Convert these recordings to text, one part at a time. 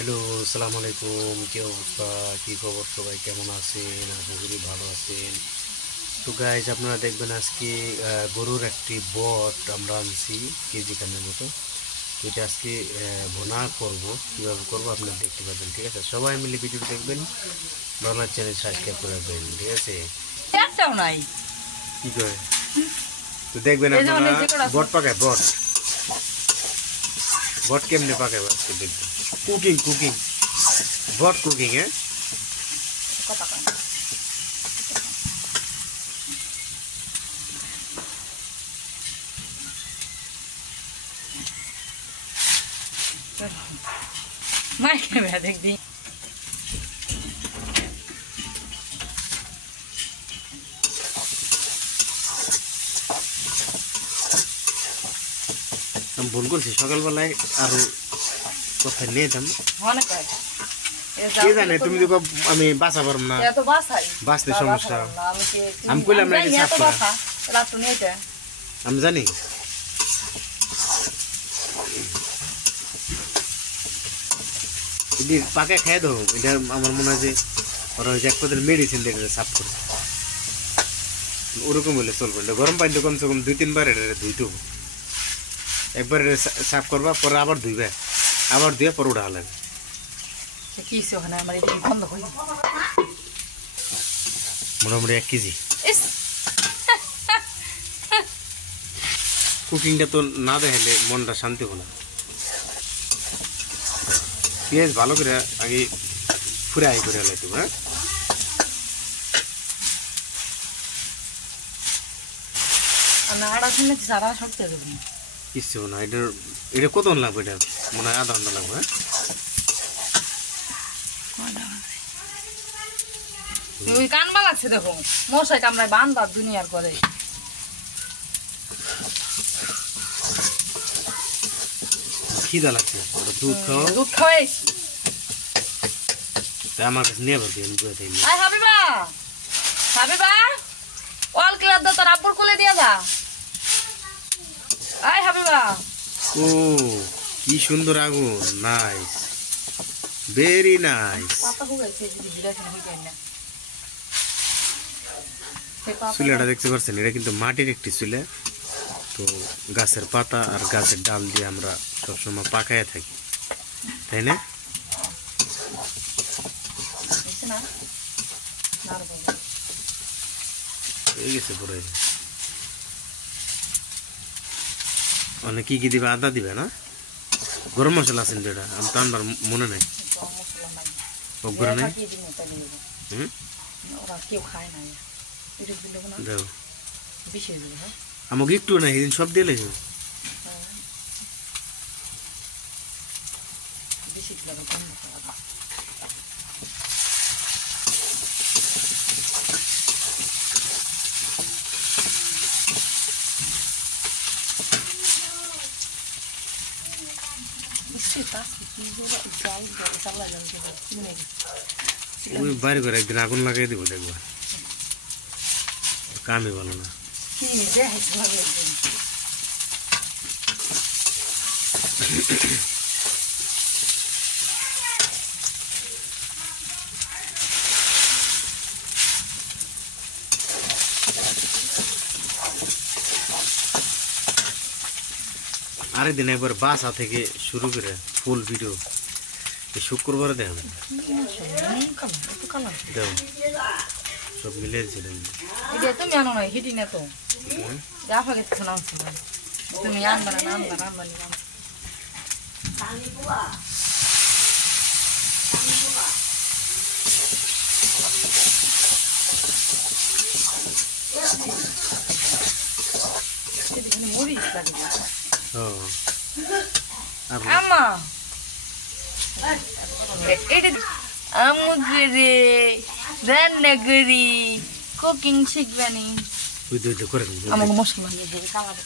Hello, আসসালামু আলাইকুম। কি অবস্থা, কি খবর? সবাই কেমন আছেন? আশা করি ভালো আছেন। তো গাইজ, আপনারা দেখবেন আজকে গরুর একটি বট আমরা আনছি কেজি খানের মতো। তো এটা আজকে ভুনা করব। কীভাবে করবো আপনারা দেখতে পাবেন, ঠিক আছে? সবাই মিলে ভিডিও দেখবেন, বাংলা চ্যানেল সাবস্ক্রাইব করে রাখবেন, ঠিক আছে? একটাও নাই। কি করে? তো দেখবেন আপনারা বট পাকায়, বট বট কেমনে পাকায় আজকে দেখবেন। কুকিং কুকিং বট কুকিং, হ্যাঁ। কথা কয়। মাইকে বেয়া দেখবি। আমি ভুল করছি, সকালবেলায় আরো কোথায় নিয়ে যেতাম। অনেক হয়। কে জানে, তুমি তো আমি বাঁচা পারব না, এত বাসাই। বাঁচতে সমস্যা। আমি কি আমি কইলাম না এটা সাফ করা, রাত নিয়ে যা। আমি জানি। এটি পাকে খেয়ে দাও, এটা আমার মনে হয় যে ওরা ওই যে এক পদের মেডিসিন দেখে সাফ করে, ওরকম হলে চলবে না। গরম পানিতে কমসে কম 2-3 বার এটা ধুইতে হবে। একবার সাফ করবা, পরে আবার ধুইবে, আবার ধুয়ে পরে উঠা লাগবে। কি ওখানে আমার এটা বন্ধ হই। মোটামুটি 1 কেজি। ইস কুকিংটা তো না দেখালে মনটা শান্তি হবে না। পেঁয়াজ ভালো করে আগে ফ্রাই করে লাইতে, হ্যাঁ। আমি আড়া শুনে সারা শক্তি দেবো। কিচ্ছু না, এটা কতক্ষণ লাগবে? এটা মনে হয় আধা ঘন্টা লাগবে, হ্যাঁ। ওই কানবা লাগছে দেখো, মশাই কামড়ায় বান্দার দুনিয়ার করে। খিদা লাগছে, ওটা দুধ খাও। দুধ খাওয়াইস। আমার কাছে নিয়ে পারবি, আমি বুঝে থাকি। আয় হাবিবা, হাবিবা, অল ক্লাব দা তোর আব্বুর কোলে দিয়ে যা। আয় হাবিবা। ও কি সুন্দর আগুন, নাইস, ভেরি নাইস। পাতা হুগাইছে যদি ভিড়া শুনে হই যায় না। চুলাটা দেখতে পাচ্ছেন, এটা কিন্তু মাটির একটি চুলা। তো গাছের পাতা আর গাছের ডাল দিয়ে আমরা সবসময় পাকায় থাকি, তাই না? হয়ে গেছে পুরো। অনেক কি কি দিবে? আদা দিবে না? গরম মশলা আছেন যেটা, আমি তো আনবার মনে নাই। অগ্র নাই। দাও আমাকে একটু নাই, এদিন সব দিয়ে লেগে। ওই বাইরে করে একদিন আগুন লাগাই দিব, দেখবা কামই ভালো না। আরেকদিন একবার বাসা থেকে শুরু করে ফুল ভিডিও শুক্রবার দেখবেন, সব মিলে তুমি আনো না হিটি না তো জাফা গেছে তুমি আনবা না আনবা না আনবা না। আম্মা এটা আমুগরে রান্না করি কুকিং শিখবানি আমাকে মশলা নিয়ে দেবে কামাতে।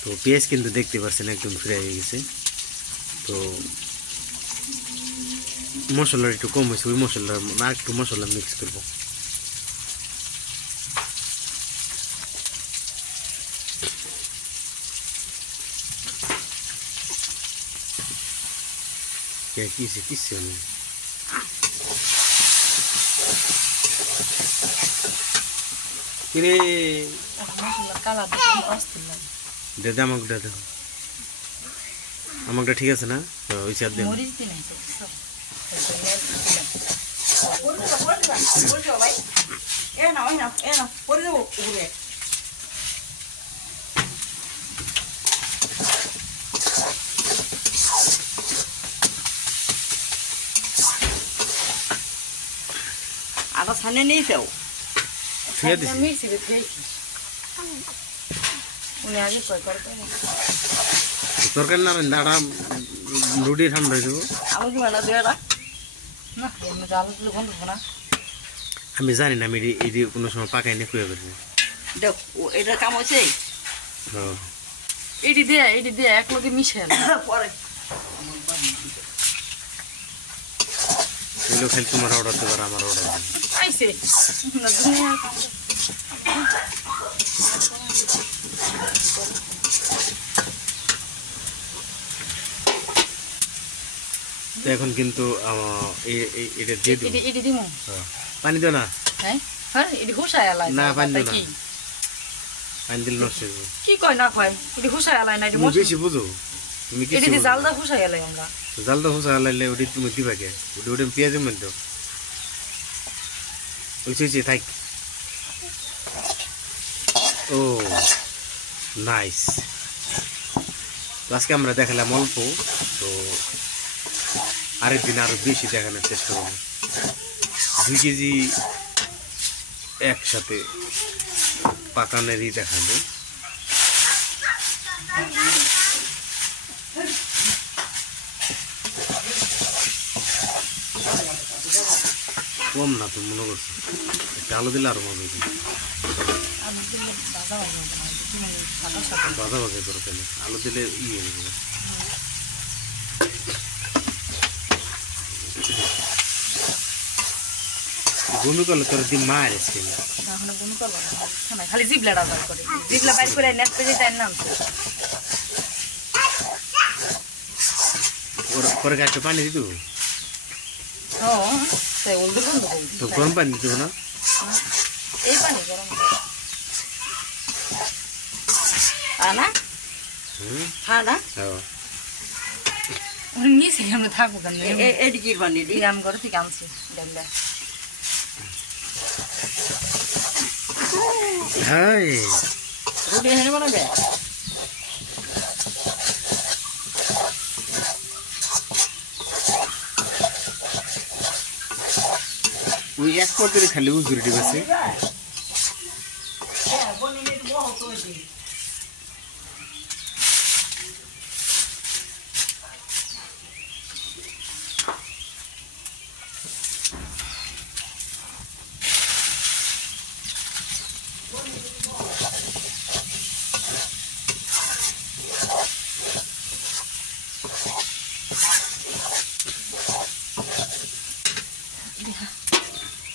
তো পেঁয়াজ কিন্তু দেখতে পাচ্ছেন একদম ফ্রাই হয়ে গেছে। তো মশলা একটু কম হয়েছে, ওই মশলা আর একটু মশলা মিক্স করবো। কিসে নেই কিরে মশলা কালার দেখুন অস্থির লাগে দে আমাকে ঠিক আছে না ওই চার দিন মরিচ দিন আছে আটা ছানে নেই ফেও ঠিক আছে মিক্সি খেয়েছি উনি আগে কয় করতে তরকারি না দাঁড়া রুটি ঠান্ডা হয়ে যাবো আলু দিবা না দেওয়া না এমনি আলু দিলে গন্ধ হবে না আমি জানি না আমি এটি কোনো সময় পাকাই না কুয়ে করবো দেখ এটা কাম হয়েছে এটি দিয়ে এক লোকে মিশে পরে এগুলো খালি তোমার অর্ডার দেবার আমার অর্ডার আইসে তো এখন কিন্তু এটা দিয়ে দেবো এটি দিমু পানি দাও না হ্যাঁ হ্যাঁ এটি হুসায় আলাই না, পানি দিও না। কি পানি দিলে নষ্ট হয়ে যাবে কি কয় না কয় এটি হুসায় আলাই না এটি তুমি বেশি বুঝো তুমি কি এটি দিয়ে জালদা হুসায় আলাই আমরা জালটা হোসা লাইলে ওটি তুমি দিবা কে ওটি পেঁয়াজের মধ্যে ওই থাক ও নাইস তো আজকে আমরা দেখালাম অল্প তো আরেকদিন আরো বেশি দেখানোর চেষ্টা করবো 2 কেজি একসাথে পাকানেরই দেখাবো কম না তো মনে করছো একটা আলু দিলে আরো মজা হতো আলু দিলে ভাজা ভাজা হবে না তুমি সাদা সাদা ভাজা ভাজা করো কেন আলু দিলে হয়ে যাবে বমি করলে তোর দিন মার এসে না হলে বমি করবো না খালি জিবলাটা বার করে জিবলা বাইর করে নেট পেজে টাইম নাম ওর পরে গাছটা পানি দিত ও তাই উল্টো বন্ধ করবি তো গরম পানি দিত না এই পানি গরম আনা হুম খানা উনি নিয়েছি আমরা থাকবো কেন এটি কি বানি দি আমি ঘরে থেকে আনছি ডাল্লা হাই রুটি হেনে বানাবে ওই এক পর্যায়ে খালি উজুরি ডিবাছে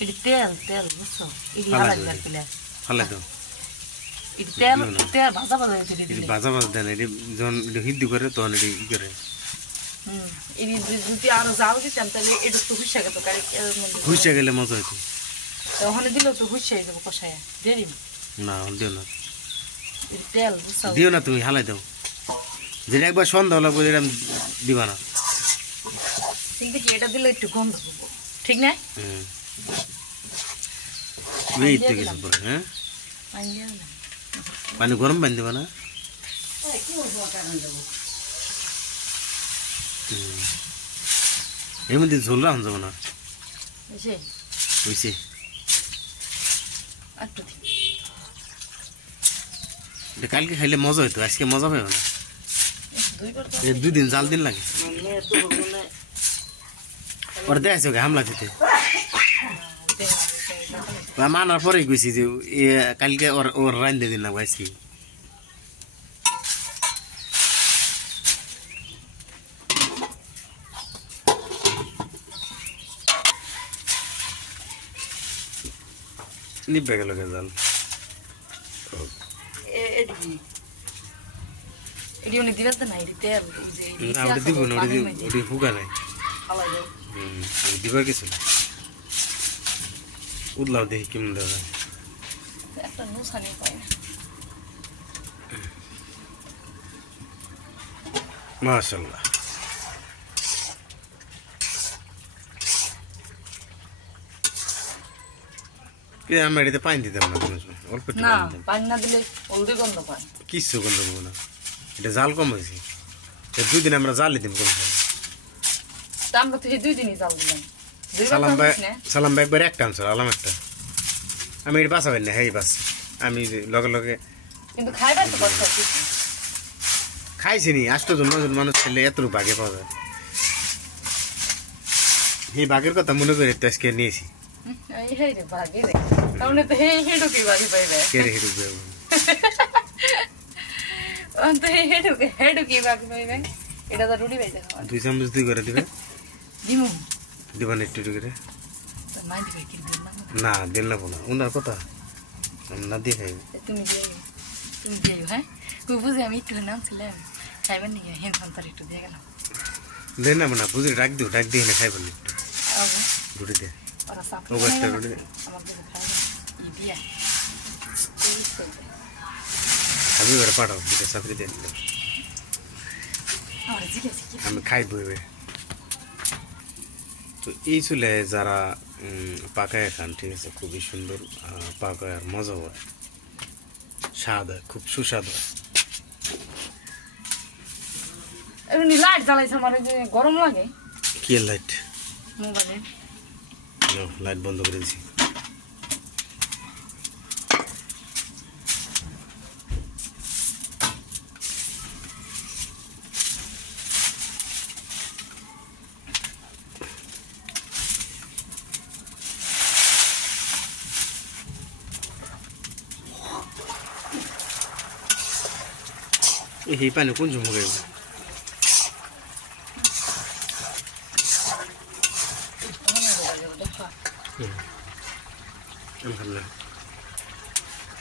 এটি তেল বুঝছো এটি হালা দিলে পেলে ফালাই দাও এটি তেল ভাজা ভাজা হয়েছে এটি ভাজা ভাজা দেন এটি যখন এটি হিদ্ধি করে তখন এটি ই করে এটি যদি আরো জাল দিতাম তাহলে এটা তো হুসা গেত খুঁজতে গেলে মজা হইতো ওখানে দিলেও তো হুসা হয়ে যাবো কষায় দেরি না দিও না এটি তেল বুঝছো দিও না তুমি হালাই দাও যেটা একবার সন্ধ্যা লাগবে যেটা দিবা না কিন্তু কি এটা দিলে একটু গন্ধ হবো ঠিক না এই তো কিছু পরে হ্যাঁ পানি দিয়ে দিলাম। পানি গরম পানি দিবা না এর মধ্যে ঝোল রাখুন যাবো না বুঝছে বুঝছি একটু দিই। এটা কালকে খাইলে মজা হইতো আজকে মজা পাবে না দুইবার তো 2 দিন জাল দিন লাগে ওরা দেখাইছে ওকে হামলা দিতে মানার পরে কইছি যে কালকে ওর রান্ধে দিন না আজকে নিবে গেল জাল এটি কি এটি উনি দিবে তো না এটি তেল না ওটা দিব না ওটা হুকা নাই ফালাই দেয় দিবার কিছু না উদলাও দেখি কেমন দেওয়া যায় একটা নুসানি পাই না মাশাআল্লাহ আমরা এটাতে পানি দিতাম না কোনো সময় অল্প একটু না পানি দিতাম পানি না দিলে হলদি গন্ধ পায় কিছু গন্ধ পাবো না এটা জাল কম হয়েছে 2 দিন আমরা জালি দিম কোনো সময় তা আমরা তো এই 2 দিনই জাল দিলাম সালাম ভাই একবার একটা আনছিল আলাম একটা আমি এটা বাঁচাবেন না হ্যাঁ বাস আমি লগে লগে কিন্তু খাইবার তো কষ্ট খাইছি নি 8 জন 9 জন মানুষ খেলে এত ভাগে পাওয়া যায় এই ভাগের কথা মনে করে তো আজকে নিয়েছি এই হে রে ভাগে রে তাহলে তো হে হেডুকি ভাগে পাইবে কে রে হেডু অন্ত হেডুকি ভাগে পাইবে এটা তো রুটি পাইছে 2 চামচ 2 করে দিবে দিমু দিবান একটু করে তো মাই দিবে কি দিন না দিন না বলা উনার কথা না দিয়ে খাইবে তুমি দিও হ্যাঁ তুই বুঝে আমি একটু নাম ছিলাম খাইবেন নাকি হেন সন্তার একটু দিয়ে গেলাম দেন না না বুঝে ডাক দিয়ে না খাইবেন একটু রুটি দিয়ে ওরা সাপড়ি ও একটা রুটি আমাদের খাই ই দিয়া আমি ওরা পাঠাও দুটো চাকরি দিয়ে আমার জিজ্ঞেস কি আমি খাইবো এবার তো এই চুলে যারা পাকায় খান ঠিক আছে খুবই সুন্দর পাকায় আর মজা হয় স্বাদ হয় খুব সুস্বাদ হয় এমনি লাইট জ্বালাইছে আমার যে গরম লাগে কি লাইট মোবাইলে লাইট বন্ধ করে দিছি এই পানি কোন জমা গেল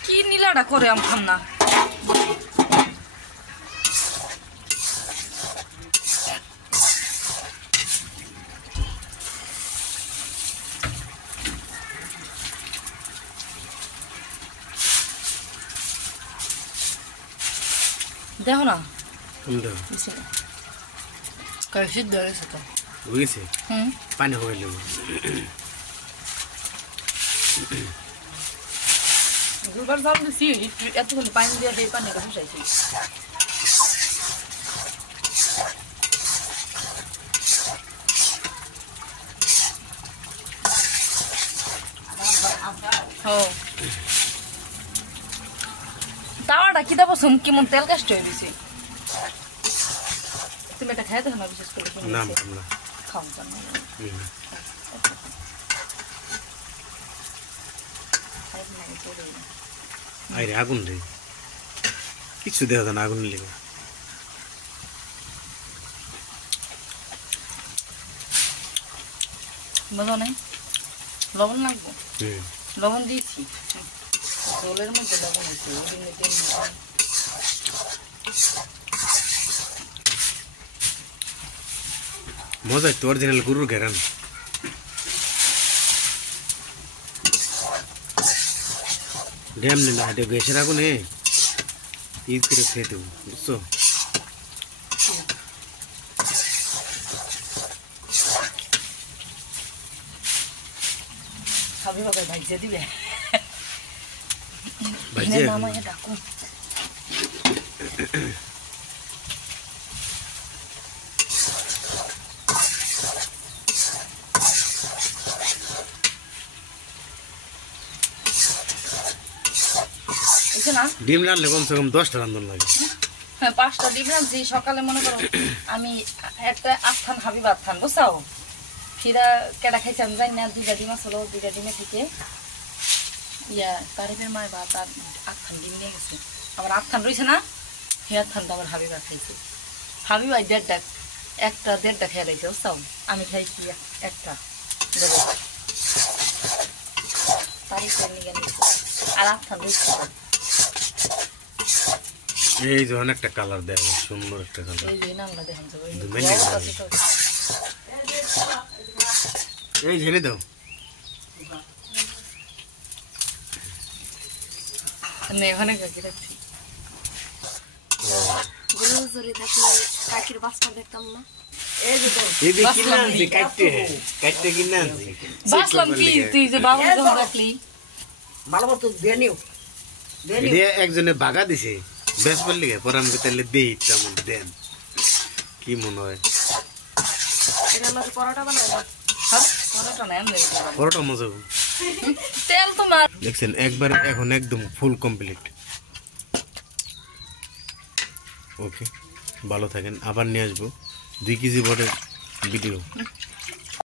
কি নীলাটা করে আমি খাম না দেখো না সিদ্ধ হয়েছে তো বুঝেছে পানি হয়ে গেল দুবার জাল দিছি এতগুলো পানি দিয়ে সেই পানিটা বসাইছি তাওয়াটা কি দেবো কেমন তেল কাষ্ট হয়ে গেছে তুমি এটা খাই দেখো না বিশেষ করে খাও আরে আগুন রে কিছু দেখা যায় না আগুন লেগে মজা নেই লবণ লাগবো লবণ দিয়েছি ঝোলের মধ্যে লবণ হচ্ছে মজা তো অরিজিনাল গরুর ঘেরান ড্যাম না এটা গ্যাসের আগুনে ঈদ করে খেয়ে দেবো বুঝছো খাবি বাবা ভাইজে দিবে ভাইজে নামায় ডাকু ডিম রানলে কমসে কম 10টা রান্ধন লাগে হ্যাঁ 5টা ডিম রাঁধছি সকালে মনে করো আমি একটা আস্থান হাবি বাথান বুঝছাও ফিরা কেডা খাইছে আমি জানি না 2টা ডিম আসলো 2টা ডিমে থেকে ইয়া তারিফের মায় বা তার 8খান ডিম নিয়ে গেছে আবার 8খান রয়েছে না সেই 8খানটা আবার হাবিবা খাইছে হাবিবা 1.5টা খেয়ে লাইছে বুঝছাও আমি খাইছি একটা তারিফের নিয়ে গেছে আর 8খান রয়েছে এই যে অনেকটা কালার দেয় সুন্দর একটা কালার এই যে নামটা দেখেন তো এই ঝেড়ে দাও। ওখানে কাকি রাখছি। গরু জোরে থাকলে কাকির বাচ্চা দেখতাম না। এই যে তো এই যে কিনে আনছি কাটতে কিনে আনছি। বাসলাম কি তুই যে বাবু যখন রাখলি ভালো মতো দিয়ে নিও দিয়ে নিও। দিয়ে একজনে বাগা দিছে বেশ বললি পরে আমি তাহলে দেই তেমন দেন কি মনে হয় এটা লোকে পরোটা বানায় না। হ্যাঁ পরোটা নাই আমি পরোটা মজা হবে। তেল তোমার দেখছেন একবার এখন একদম ফুল কমপ্লিট। ওকে ভালো থাকেন, আবার নিয়ে আসবো 2 কেজি বটের ভিডিও।